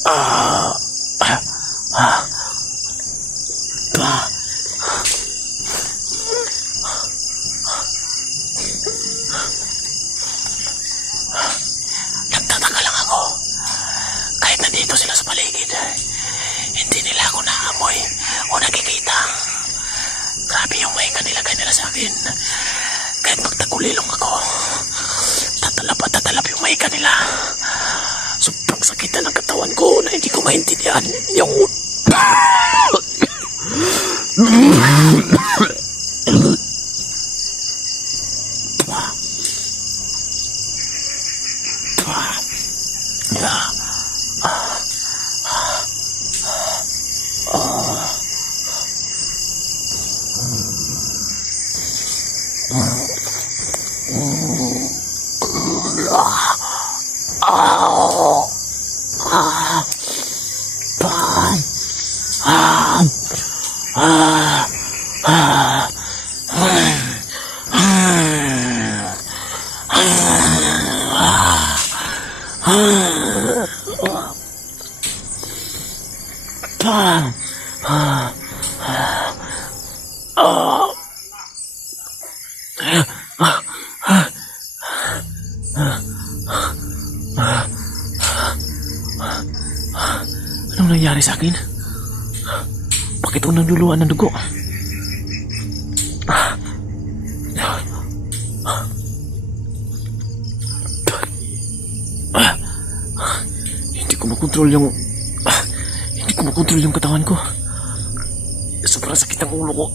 Ah, ah, ah, ah. Nagtataka lang ako. Kahit nandito sila sa paligid, hindi nila ako naamoy o nakikita. Grabe yung may kanilagay nila sa akin. Kahit magtagulilong ako, tatalap at tatalap yung may kanila. Sobrang sakit na ng katawan ko na hindi ko maintindihan yung... Anong nangyari sa akin? Bakit ako naluluan ng dugo? Hindi ko makontrol yung katawan ko. Sobrang sakit ang ulo ko.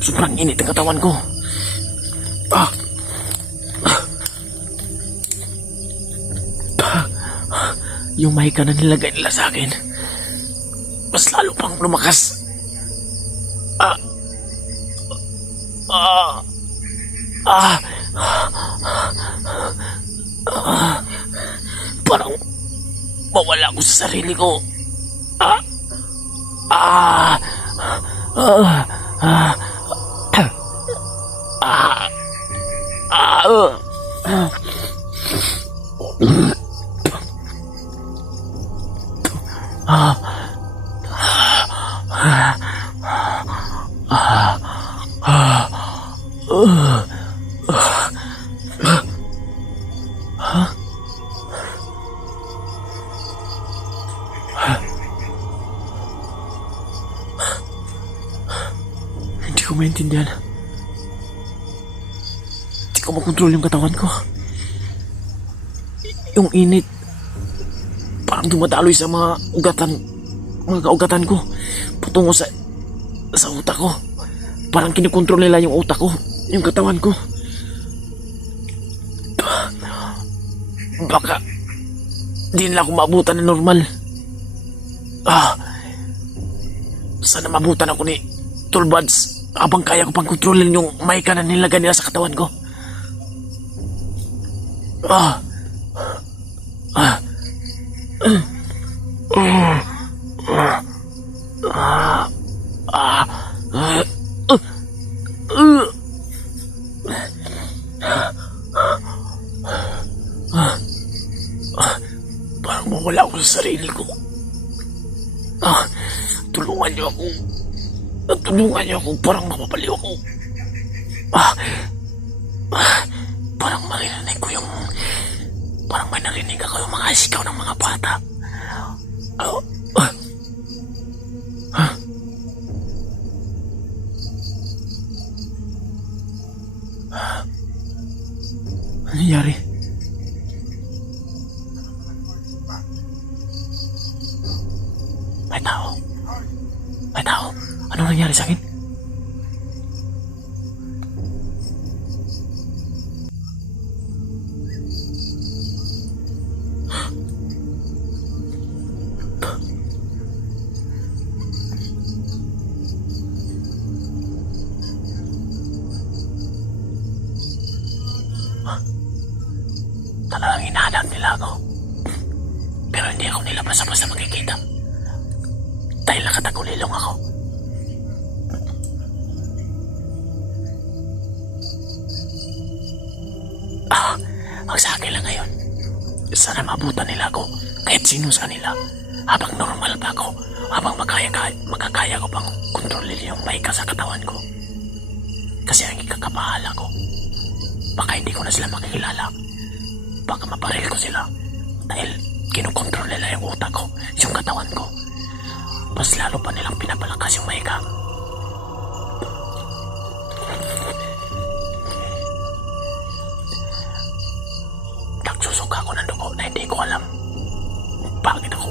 Sobrang init ang katawan ko. Yung mahika na nilagay nila sa akin, mas lalo pang lumakas. Parang mawala ako sa sarili ko. Hindi ko maintindihan. Hindi ko makontrol yung katawan ko. Yung init parang dumadaloy sa mga kaugatan ko patungo sa utak ko. Parang kinikontrol nila yung utak ko, yung katawan ko. Baka di nila ako maabutan na normal. Sana mabutan ako ni Tulbads habang kaya ko pang kontrolin yung mahika na nilagay nila sa katawan ko. Parang mawala ako sa sarili ko. Tulungan niyo ako. Tulungan niyo ako. Parang mapapaliw ako. Parang maririnig ko yung... Parang may narinig ako yung mga sigaw ng mga bata. Ano nangyari? May tao. May tao. Ano nangyari sa akin? Talagang hinahanap nila ako. Pero hindi ako nila basta-basta makikita. Dahil nakatagulilong ako. Ang sa akin lang ngayon, sana mabutan nila ako kahit sino sa kanila. Habang normal pa ako, habang makakaya ko pang kontrolin yung maika sa katawan ko. Kasi ang ikakabahala ko, baka hindi ko na sila makikilala. Baka maparil ko sila dahil kinukontrol nila yung utak ko, yung katawan ko. Mas lalo pa nilang pinapalakas yung maika. Nagsusuka ako ng dugo na hindi ko alam bakit ako.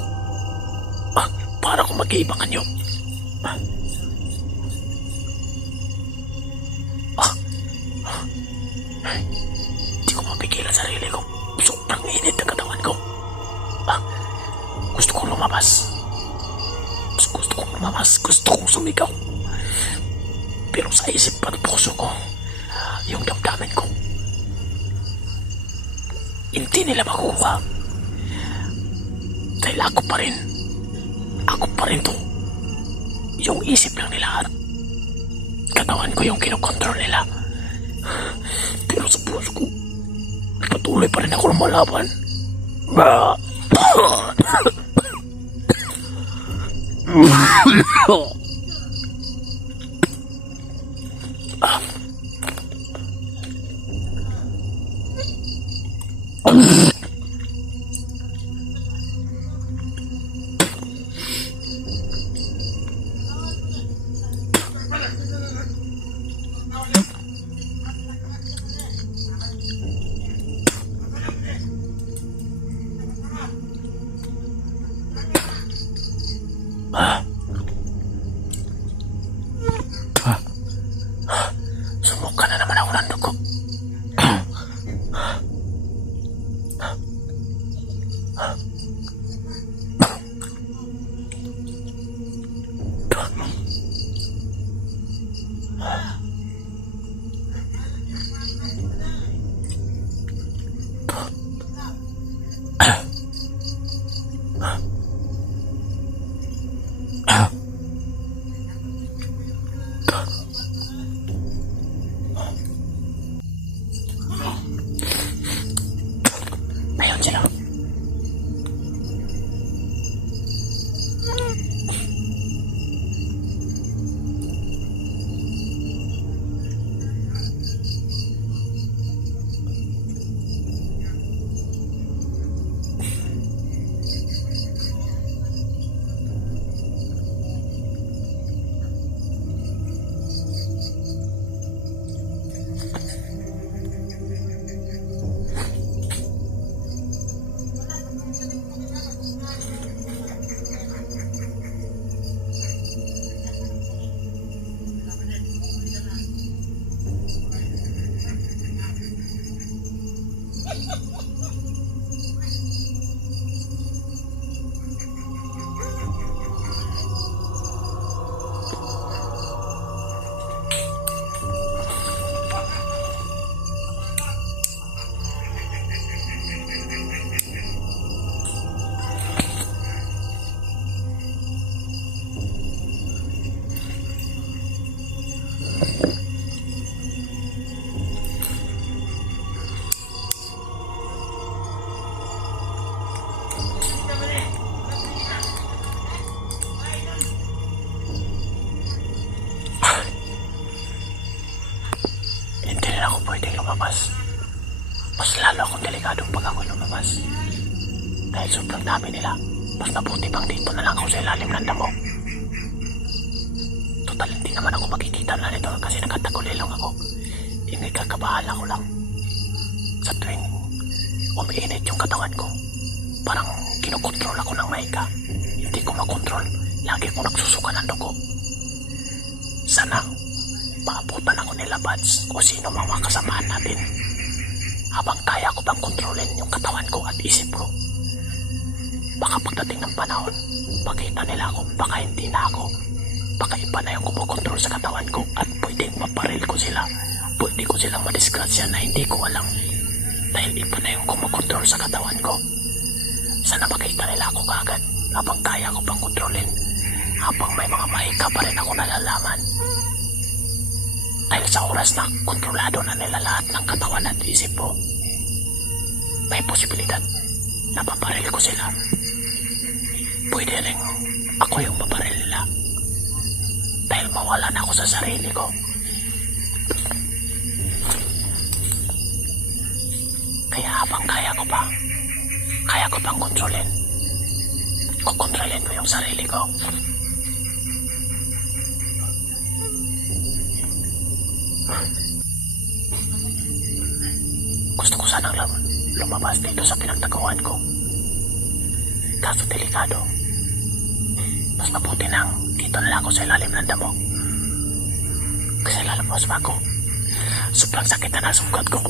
Para akong mag-iibang anyo. Hindi ko mapigilan sarili ko. Sobrang init ang katawan ko. Gusto kong lumabas. Gusto kong sumigaw. Pero sa isip at puso ko, yung damdamin ko, hindi nila makukuha. Dahil ako pa rin to. Yung isip lang nila at katawan ko yung kinokontrol nila. Pero sa puso ko, patuloy pa rin ako lumalaban. Sumuka na naman ako ng dugo. Ayun sila. lumabas. Mas lalo akong delikadong pag ako'y lumabas. Dahil sobrang dami nila, mas mabuti pang dito na lang ako sa ilalim ng damo. Total, hindi naman ako makikita na nito kasi nakataguli lang ako. Kakabahala ko lang. Sa tuwing umiinit yung katawan ko, parang kinokontrol ako ng maika. Hindi ko makontrol. Lagi ko nagsusuka ng dugo. Sana maabutan ako nila, Bads, o sino mang mga kasamahan natin. Habang kaya ko bang kontrolin yung katawan ko at isip ko. Baka pagdating ng panahon, makita nila ako, baka hindi na ako. Baka iba na yung kumokontrol sa katawan ko at pwedeng maparil ko sila. Pwede ko silang madisgrasya na hindi ko alam. Dahil iba na yung kumokontrol sa katawan ko. Sana makita nila ako kaagad habang kaya ko pang kontrolin. Habang may mga mahika pa rin ako nalalaman. Dahil sa oras na kontrolado na nila lahat ng katawan at isip ko, may posibilidad na paparil ko sila. pwede rin ako yung mabaril nila. Dahil mawala na ako sa sarili ko. Kaya habang kaya ko pang kontrolin. Kukontrolin ko yung sarili ko. Gusto ko sanang lumabas dito sa pinagtaguan ko. Kaso delikado. Mas mabuti nang dito na lang ako sa ilalim ng damo. Kasi lalabas pa ako. Sobrang sakit na nasugat ko.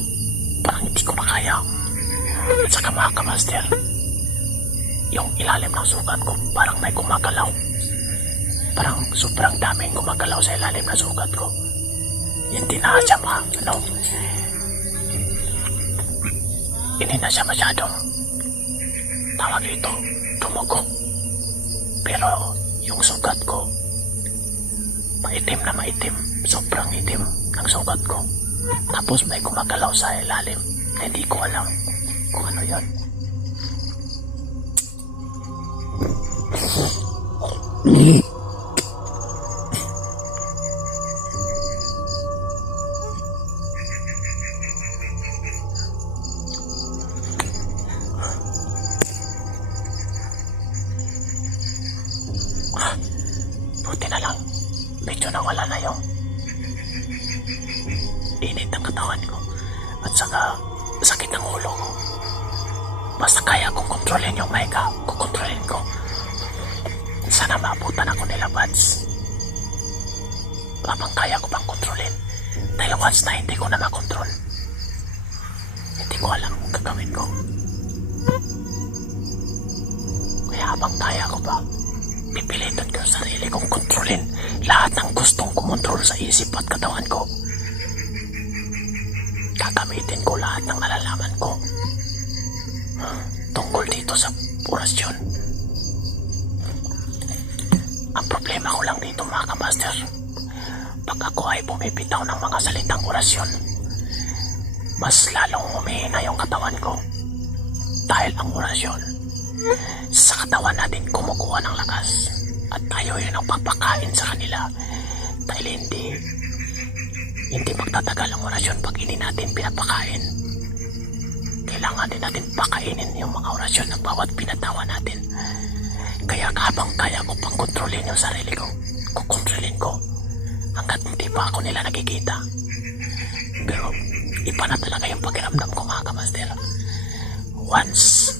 Parang hindi ko na kaya. At saka mga kamaster, yung ilalim ng sugat ko parang may gumagalaw. Parang sobrang daming gumagalaw sa ilalim ng sugat ko. Hindi na siya hindi na siya masyadong tawag ito, tumugo. Pero yung sugat ko, maitim na maitim, sobrang itim ng sugat ko. Tapos may gumagalaw sa ilalim. Hindi ko alam kung ano yun. Buti na lang, medyo nawala na yung init ng katawan ko at saka sakit ng ulo ko. Basta kaya kong kontrolin yung mica, kukontrolin ko. Sana maabutan ako nila, Buds. Habang kaya ko pang kontrolin. Dahil once na hindi ko na makontrol, hindi ko alam kung gagawin ko. Kaya habang kaya ko pa, pipilitan ko yung sarili kong kontrolin lahat ng gustong kumontrol sa isip at katawan ko. Gagamitin ko lahat ng nalalaman ko tungkol dito sa orasyon. Ang problema ko lang dito, mga kamaster, pag ako ay bumibitaw ng mga salitang orasyon, mas lalong humihina yung katawan ko. Dahil ang orasyon, sa katawan natin kumukuha ng lakas at tayo yun ang papakain sa kanila. Dahil hindi magtatagal ang orasyon pag hindi natin pinapakain. Kailangan din natin pakainin yung mga orasyon ng bawat pinatawa natin. Kaya habang kaya ko pang kontrolin yung sarili ko, kukontrolin ko hanggat hindi pa ako nila nakikita. Pero iba na talaga yung pakiramdam ko, mga kamaster. Once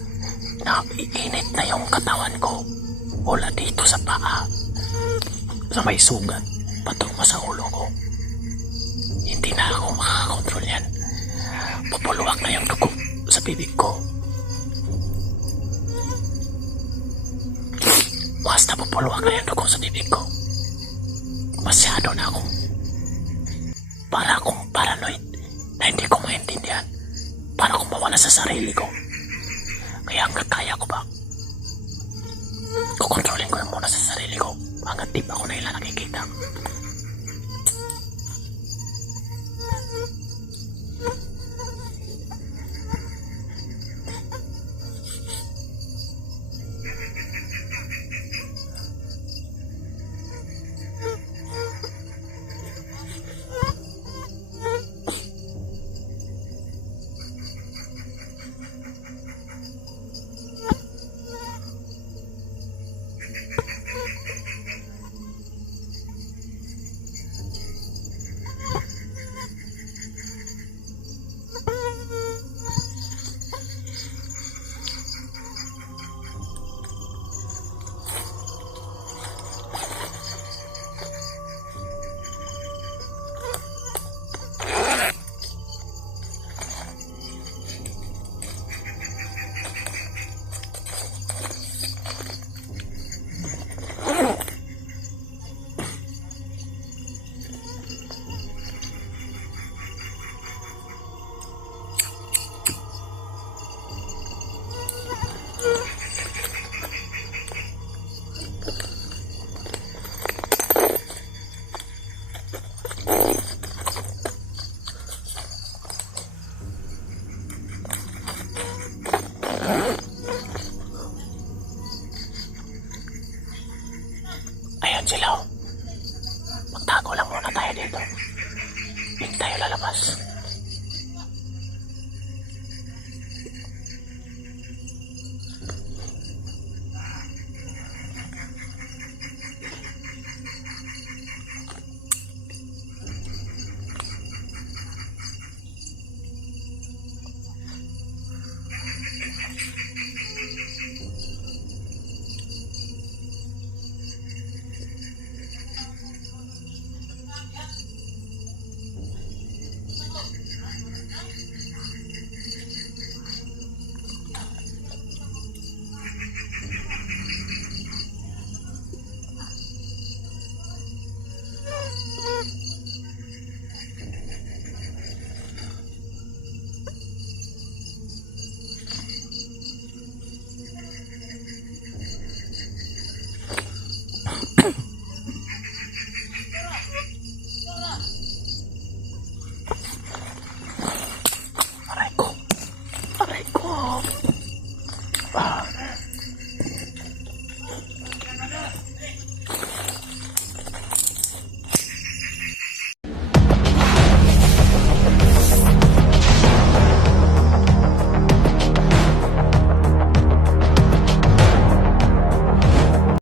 na iinit na yung katawan ko mula dito sa paa, sa may sugat patungo sa ulo ko, hindi na ako makakakontrol yan. Pupuluwak na yung dugo sa bibig ko. Basta pupuluwak na yung dugo sa bibig ko, masyado na akong paranoid na hindi ko maintindihan. Para akong mawala sa sarili ko. Kaya hanggang kaya ko ba, kukontrolin ko yung muna sa sarili ko hanggang di pa ako na ilan nakikita. Ayan sila oh. Magtago lang muna tayo dito. Hindi tayo lalabas.